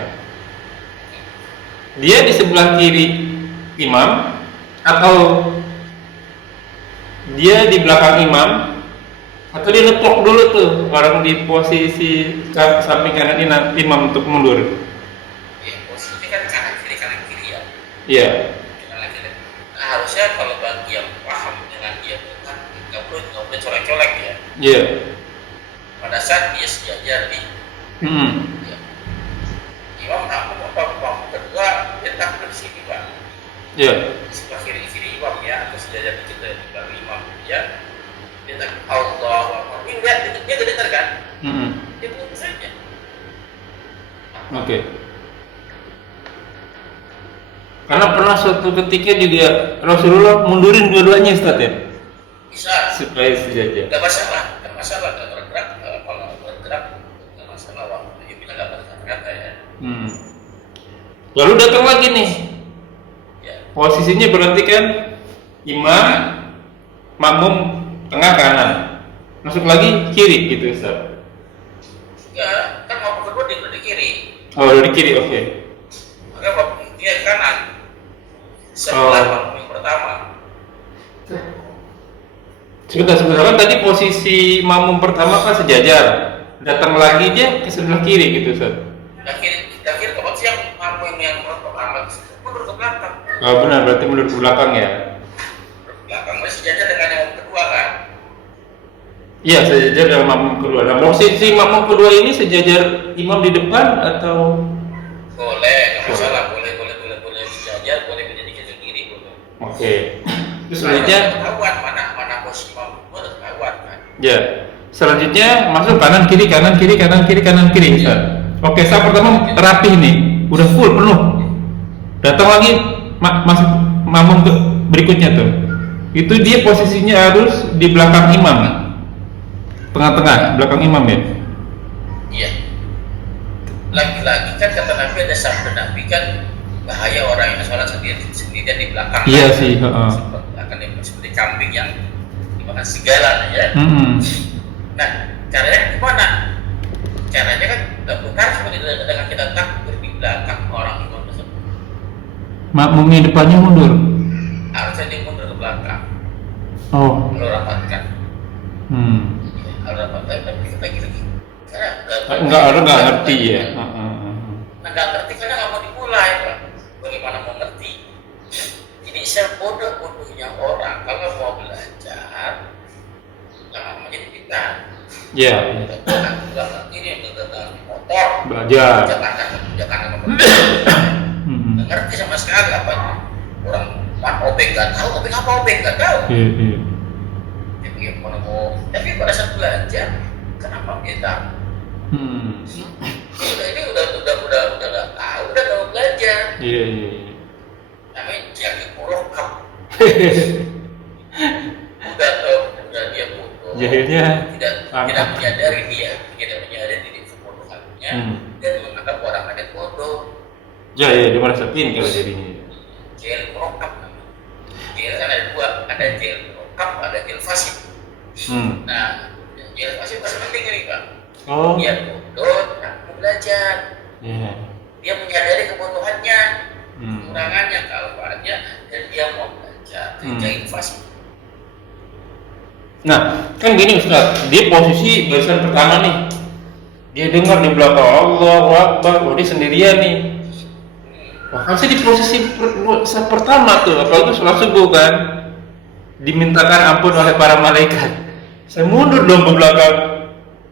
Dia di sebelah kiri imam atau dia di belakang imam atau dia neplok dulu tuh orang di posisi samping kanan imam untuk mundur. Ya, posisi kan kanan kiri ya. Iya. Kanan kiri. Nah, harusnya kalau bagi yang paham dengan dia bukan nggak boleh colek-colek ya. Iya. Pada saat dia sejajar di ya. Imam makmum kedua dia takbir di sini Pak. Iya. Di sebelah kiri imam ya, atau sejajar kita di belakang imam ya. Dia takbir Allahu Akbar. Ini lihat dia dengar kan? Dia tunggu saja. Oke. Karena pernah suatu ketika juga Rasulullah mundurin dua-duanya Ustaz ya. Bisa. Supaya sejajar. Gak masalah, gak bergerak, kalau bergerak gak masalah waktu ini bila gak bergerak ya. Lalu datang lagi nih. Ya. Posisinya berarti kan imam, makmum tengah kanan, masuk lagi kiri gitu Ustaz. Ya, kan makmum kedua dia di kiri. Oh dari kiri, oke. Maka makmum dia kanan. Sebelah makmum yang pertama. Sebentar kan tadi posisi makmum pertama kan sejajar, datang lagi dia ke sebelah kiri gitu Ustaz. Kiri kalau siang makmum yang pertama mundur ke belakang. Oh benar, berarti mundur ke belakang ya. Belakang masih sejajar dengan yang kedua kan. Iya, sejajar dengan makmum kedua. Nah, posisi makmum kedua ini sejajar imam di depan atau? Boleh, nggak masalah. Boleh sejajar, boleh menjadi ke kiri boleh. Oke. Terus selanjutnya ketahuan mana posisi makmum kedua ketahuan kan. Ya. Selanjutnya masuk kanan kiri Ustaz. Oke, saat pertama rapih nih, udah full penuh. Datang lagi masuk makmum berikutnya tuh. Itu dia posisinya harus di belakang imam. Tengah-tengah, belakang imam ya? Iya. Lagi-lagi kan kata Nabi ada sabda Nabi kan bahaya orang yang sholat sendirian di belakang. Iya sih. Akan seperti kambing yang dimakan serigala ya. Mm-hmm. Nah, caranya gimana? Makmumnya depannya mundur. Harusnya dia mundur ke belakang. Oh. Kalau rapatkan. Kalau rapatkan tapi kita lagi. Karena Orang nggak ngerti ya. Nggak ngerti karena nggak mau dimulai, Pak. Bagaimana mau ngerti? Jadi sebodoh-bodohnya orang kalau mau belajar, jangan menjadi kita. Ya. Belakang ini dengan motor. Belajar. Jangan nggak ngerti sama sekali apa itu. Orang obeng nggak tahu, obeng apa obeng nggak tahu. Iya. Jadi gimana mau? Tapi pada saat belajar, kenapa kita? Ini udah nggak tahu, udah nggak mau belajar. Iya. Namanya jahil murokab. udah dia bodoh. Jahilnya tidak menyadari tidak menyadari diri kebodohannya dan menganggap orang lain bodoh. Ya, dia merasa pintar jadinya. Jahil murokab namanya. Jahil kan ada dua, ada jahil murokab, ada jahil fasik. Nah, jahil fasik masih penting ini, Pak. Oh. Dia bodoh, mau belajar. Dia menyadari kebodohannya, kekurangannya, kelemahannya, dan dia mau belajar. Jahil fasik. Nah, kan gini Ustaz, dia posisi barisan pertama nih. Dia dengar di belakang Allahu Akbar, dia sendirian nih. Wah, kan saya di posisi pertama tuh, apalagi sholat subuh kan, dimintakan ampun oleh para malaikat. Saya mundur dong ke belakang.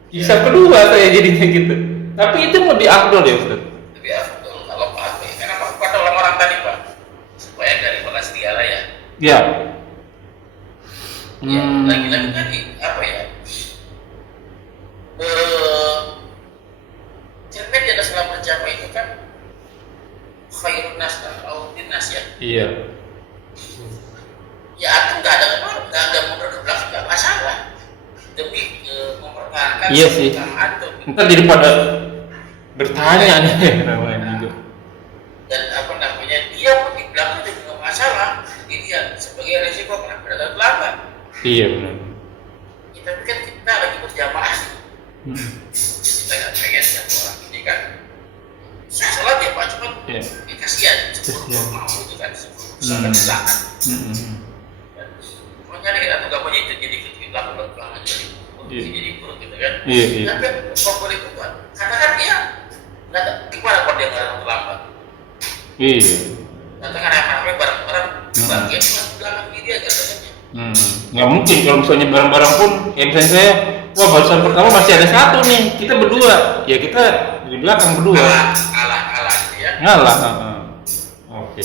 Kisah kedua saya jadinya gitu. Tapi itu lebih afdol ya Ustaz. Lebih afdol kalau pakai. Karena kata orang-orang tadi, Pak, supaya dari balas diala ya. Ya. Ya, lagi-lagi tadi apa ya? Cermin di atas lampu jamaah itu kan khairun nas dan audin nas ya. Iya. Ya aku nggak ada mundur ke belakang nggak masalah demi mempertahankan. Iya sih. Ntar jadi pada bertanya nih namanya juga. Dan apa namanya dia pun di belakang juga nggak masalah. Jadi ya sebagai resiko kenapa ada terlambat. Iya benar. Ya, tapi kan kita lagi berjamaah. Kita nggak pengen setiap orang ini kan. Saya sholat ya Pak, cuma kasihan. Mau itu kan sampai di belakang. Makanya kita tuh nggak punya itu jadi belakang jadi buruk gitu kan. Iya. Tapi kok boleh buat? Karena kan dia nggak tahu gimana kalau dia nggak terlambat. Iya. Katakan ramai barang-barang bagian cuma belakang dia aja katanya. Nggak mungkin kalau misalnya barang-barang pun, ya misalnya saya, wah barisan pertama masih ada satu nih, kita berdua, ya kita di belakang berdua. Ngalah gitu ya. Ngalah. Oke.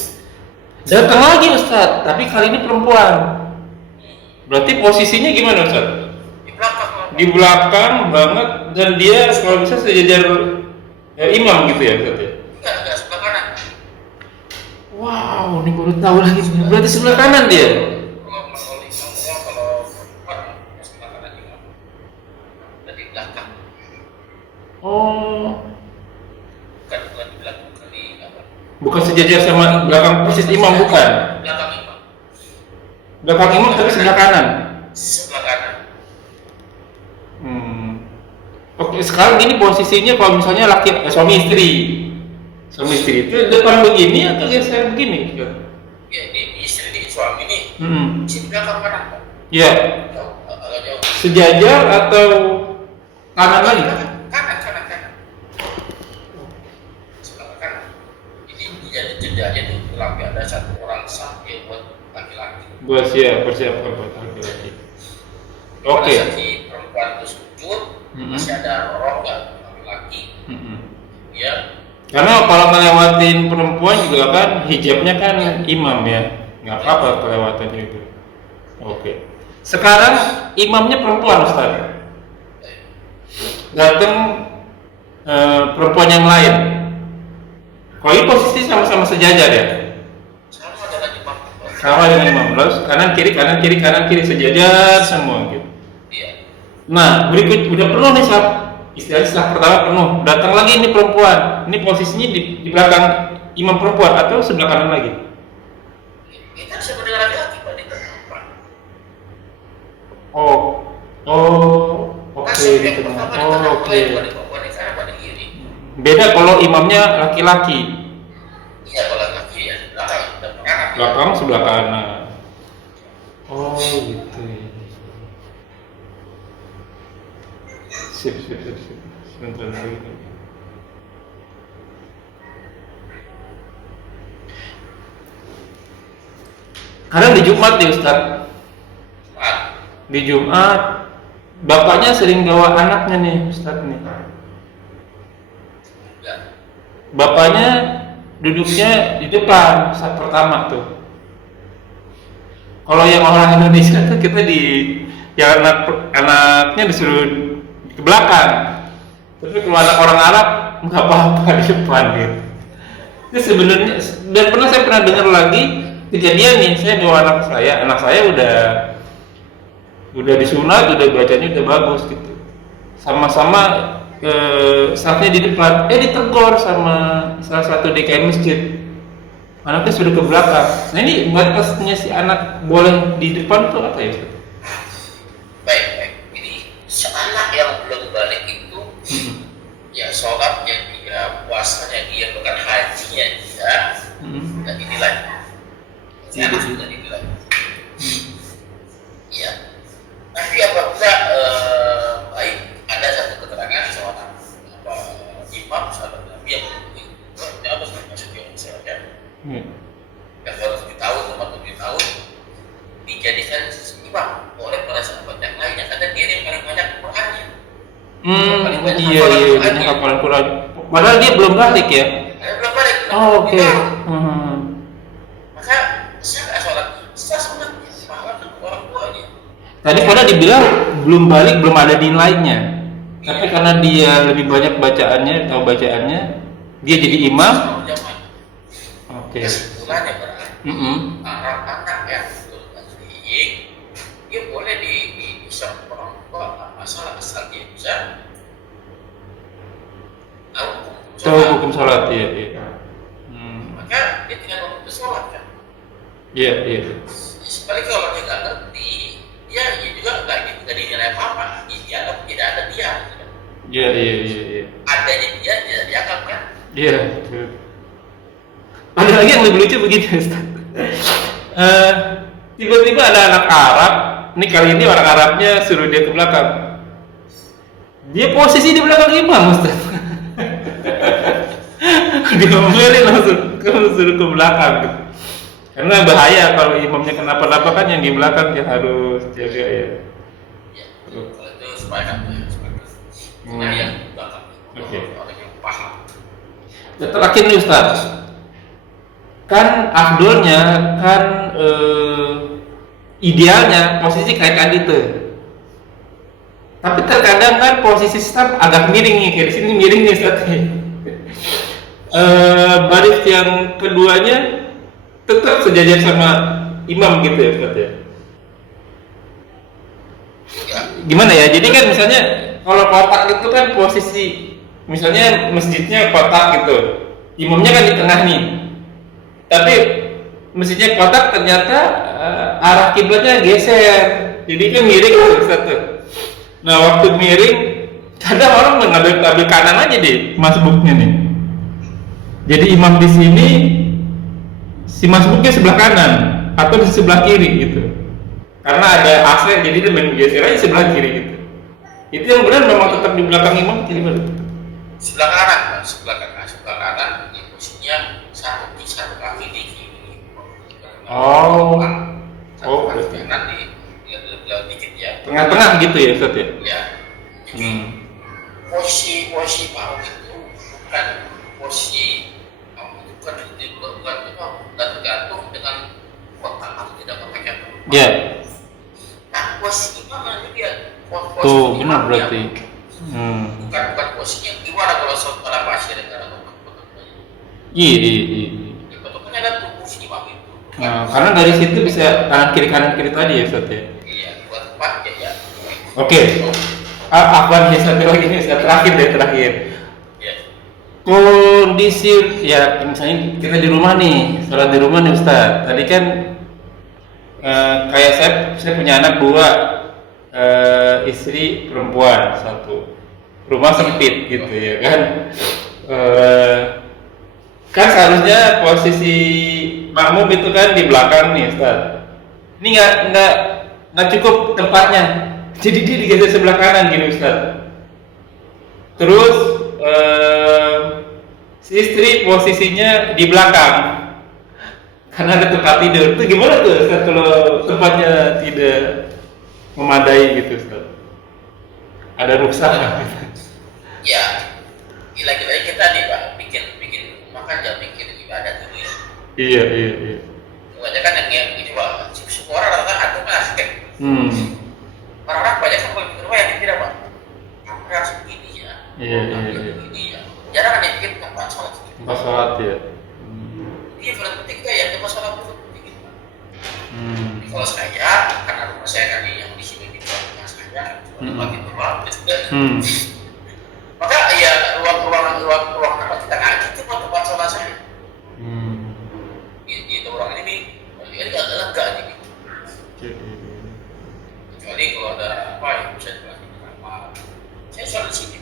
Datang lagi Ustaz, tapi kali ini perempuan. Berarti posisinya gimana Ustaz? Di belakang banget, dan dia kalau bisa sejajar imam gitu ya Ustaz ya? Enggak sebelah kanan. Wow, ini baru tahu lagi. Berarti sebelah kanan dia. Kalau sebelah kanan imam. Dari belakang. Oh. Bukan di belakang kali apa? Bukan sejajar sama belakang persis imam, bukan? Belakang imam. Belakang imam tapi sebelah kanan. Sebelah kanan. Oke, sekarang ini posisinya kalau misalnya suami istri itu depan begini atau geser begini? Ya, ini istri ini suami nih. Di belakang kanan. Ya. Agak jauh. Sejajar atau kanan lagi? Kanan. Sebelah kanan. Ini jadi jedanya tuh lagi ada satu orang sah ya buat laki-laki. Buat persiapan buat laki-laki. Oke. Si perempuan itu sujud, masih ada orang laki-laki. Ya. Karena kalau ngelewatin perempuan juga kan hijabnya kan imam ya, nggak apa-apa kelewatan itu. Oke. Sekarang imamnya perempuan Ustaz. Datang perempuan yang lain. Kalau ini posisi sama-sama sejajar ya? Sama dengan imam. Sama dengan imam. Terus kanan kiri sejajar semua gitu. Iya. Nah berikut udah penuh nih Ustaz. Istilahnya setelah pertama penuh, datang lagi ini perempuan. Ini posisinya di belakang imam perempuan atau sebelah kanan lagi? Kita bisa mendengar laki-laki Pak di depan. Oke. Gitu. Oke. Beda kalau imamnya laki-laki. Iya kalau laki ya. Belakang sebelah kanan. Oh gitu ya. Sip. Sebentar lagi. Kadang di Jumat nih Ustaz. Di Jumat bapaknya sering bawa anaknya nih Ustaz nih. Bapaknya duduknya di depan saat pertama tuh. Kalau yang orang Indonesia tuh kita yang anaknya disuruh ke belakang. Tapi kalau anak orang Arab nggak apa-apa di depan gitu. Itu sebenarnya dan saya pernah dengar lagi kejadian nih, saya bawa anak saya udah disunat, udah bacanya udah bagus gitu. Sama-sama saatnya di depan, ditegur sama salah satu DKM masjid. Anaknya sudah ke belakang. Nah ini batasnya si anak boleh di depan tuh apa ya? Baik. Jadi seanak yang belum balik itu, ya sholatnya dia, puasanya dia, bukan hajinya dia, dan inilah. Anak sudah dinilai. Iya. Tapi apabila baik ada satu keterangan seorang imam sahabat Nabi yang apa maksudnya misalnya yang baru 7 tahun atau 7 tahun dijadikan imam oleh para sahabat yang lainnya karena dia yang paling banyak Qurannya. Iya, banyak hafalan Quran. Padahal dia belum balik ya? Belum balik. Oh, oke. Maka saya sholat pahala orang tuanya. Tadi pada dibilang belum balik, belum ada nilainya. Tapi karena dia lebih banyak bacaannya, dia jadi imam. Oke. Kesimpulannya berarti anak-anak yang belum balik, dia boleh bisa orang tua masalah asal dia bisa tahu hukum sholat, iya. Maka dia tinggal menuntut sholat kan. Iya. Sebaliknya kalau dia nggak ngerti, dia juga nggak dinilai apa-apa. Dia dianggap tidak ada dia. Iya. Adanya dia tidak dianggap kan? Iya. Ada lagi yang lebih lucu begini Ustaz. Tiba-tiba ada anak Arab. Ini kali ini orang Arabnya suruh dia ke belakang. Dia posisi di belakang imam Ustaz. Diomelin langsung suruh ke belakang. Karena bahaya kalau imamnya kenapa-napa kan yang di belakang yang harus jaga ya. Kalau itu supaya nah yang di belakang. Oke. Orang yang paham. Terakhir nih Ustaz. Kan afdolnya kan idealnya posisi kayak tadi tuh. Tapi terkadang kan posisi staff agak miring nih, kayak di sini miring nih Ustaz. Baris yang keduanya tetap sejajar sama imam gitu ya Ustaz ya. Gimana ya? Jadi kan misalnya kalau kotak itu kan posisi misalnya masjidnya kotak gitu. Imamnya kan di tengah nih. Tapi masjidnya kotak ternyata arah kiblatnya geser. Jadi kan miring tuh Ustaz tuh. Nah, waktu miring kadang orang mengambil kanan aja deh masbuknya nih. Jadi imam di sini si masbuknya sebelah kanan atau di sebelah kiri gitu. Karena ada AC jadi dia geser aja sebelah kiri gitu. Itu yang benar memang tetap di belakang imam kiri baru. Sebelah kanan, sebelah kanan di posisinya satu kaki di kiri. Berarti kanan di dikit ya. Tengah-tengah gitu ya Ustaz ya. Ya. Jadi posisi paut itu bukan posisi bukan tergantung dengan kotak atau tidak kotaknya. Ya. Nah, posisi mana dia? Tuh benar berarti. Bukan posisinya gimana kalau saudara pasir dengan kotak. Iya. Kotaknya ada tuh posisi imam itu. Nah, karena dari situ bisa kanan kiri tadi ya Ustaz ya. Iya, buat tempatnya ya. Oke. Apaan ya satu lagi nih, terakhir. Iya. Kondisi ya misalnya kita di rumah nih, sholat di rumah nih Ustaz. Tadi kan kayak saya punya anak 2, istri perempuan 1. Rumah sempit gitu ya kan. Kan seharusnya posisi makmum itu kan di belakang nih Ustaz. Ini nggak cukup tempatnya, jadi dia digeser sebelah kanan gini Ustaz. Terus si istri posisinya di belakang karena ada tempat tidur. Itu gimana tuh Ustaz kalau tempatnya tidak memadai gitu Ustaz? Ada rusak? Ya, gila-gila kita nih Pak, bikin makan jangan bikin ibadah dulu ya. Iya. Banyak kan yang ini Pak, semua orang kan ada Mas. Orang-orang banyak kan kalau bikin rumah yang tidak Pak. Kamar harus begini ya. Iya. Begini ya. Jarang ada yang bikin tempat sholat. Tempat sholat ya. Iya, paling penting ya tempat sholat itu penting gitu Pak. Kalau saya, karena rumah saya kan yang di sini di rumah saya, cuma gitu Pak. Maka ya ruang apa kita ngaji itu tempat sholat saya. Gitu orang ini agak lega nih. Kecuali kalau ada apa yang bisa dilakukan kamar, saya sholat di sini.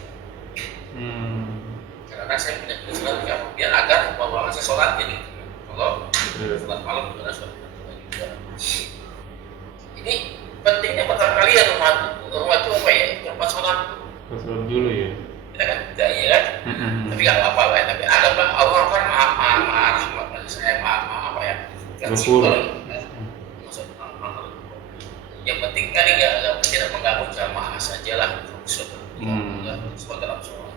Karena saya punya sholat di kamar, biar agar bahwa saya sholat ini. Kalau sholat malam juga sholat juga. Ini pentingnya pertama kali ya rumah itu apa ya tempat sholat. Sholat dulu ya. Kita kan tidak ya kan. Tapi nggak apa-apa lah. Tapi ada orang kan marah saya apa ya. Yang penting kan tidak mengganggu jamaah saja lah. Sholat dalam sholat.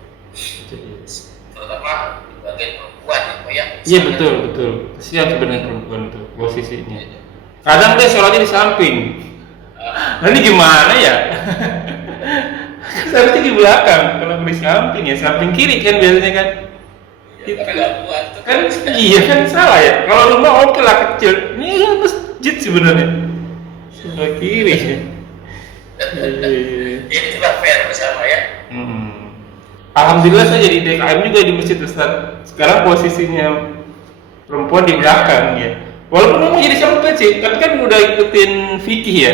Terutama bagian perempuan ya. Iya betul. Kesian sebenarnya perempuan itu posisinya. Kadang dia sholatnya di samping. Nah ini gimana ya? Seharusnya di belakang, kalau di samping ya samping kiri kan biasanya kan. Kan iya kan salah ya. Kalau rumah oke lah kecil. Ini kan masjid sebenarnya. Sebelah kiri. Jadi tidak fair bersama ya. Alhamdulillah saya jadi DKM juga di masjid Ustaz. Sekarang posisinya perempuan di belakang ya. Walaupun memang jadi sempit sih, tapi kan udah ikutin fikih ya.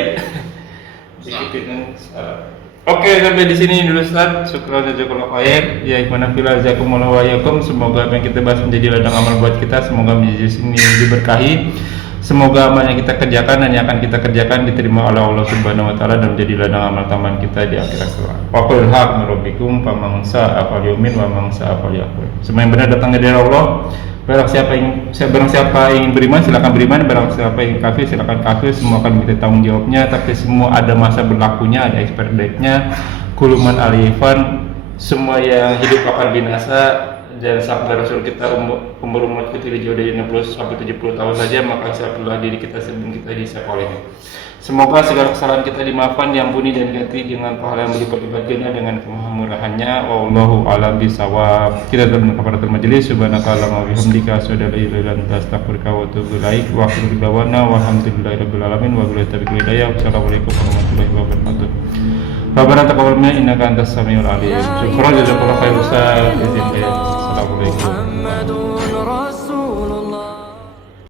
Oke, sampai di sini dulu Ustaz. Syukran jazakallahu khair. Ya ikhwana fillah jazakumullahu wa iyyakum. Semoga apa yang kita bahas menjadi ladang amal buat kita. Semoga menjadi sini diberkahi. Semoga amal yang kita kerjakan dan yang akan kita kerjakan diterima oleh Allah Subhanahu wa taala dan menjadi ladang amal tambahan kita di akhirat kelak. Wa qul haq min rabbikum faman sha'a falyu'min wa man sha'a falyakfur. Semua yang benar datang dari Allah. Barang siapa ingin beriman silakan beriman, barang siapa ingin kafir silakan kafir. Semua akan minta tanggung jawabnya, tapi semua ada masa berlakunya, ada expiry date-nya. Kuluman alifan, semua yang hidup akan binasa. Dan sabda Rasul kita umur kita jauh dari 60 sampai 70 tahun saja, maka siapkanlah diri kita sebelum kita dihisab olehnya. Semoga segala kesalahan kita dimaafkan, diampuni dan diganti dengan pahala yang berlipat-lipat ganda dengan kemurahannya. Wallahu a'lam bishawab. Kita terima kepada majelis. Subhanakallahumma wa bihamdika asyhadu an la ilaha illa anta astaghfiruka wa atubu ilaik. Wa akhiru da'wana walhamdulillahirabbil alamin wa billahi taufiq wal hidayah. Wassalamualaikum warahmatullahi wabarakatuh. Rabbana taqabbal minna innaka antas samiul alim. Syukran jazakallahu khairan Ustaz. Assalamualaikum.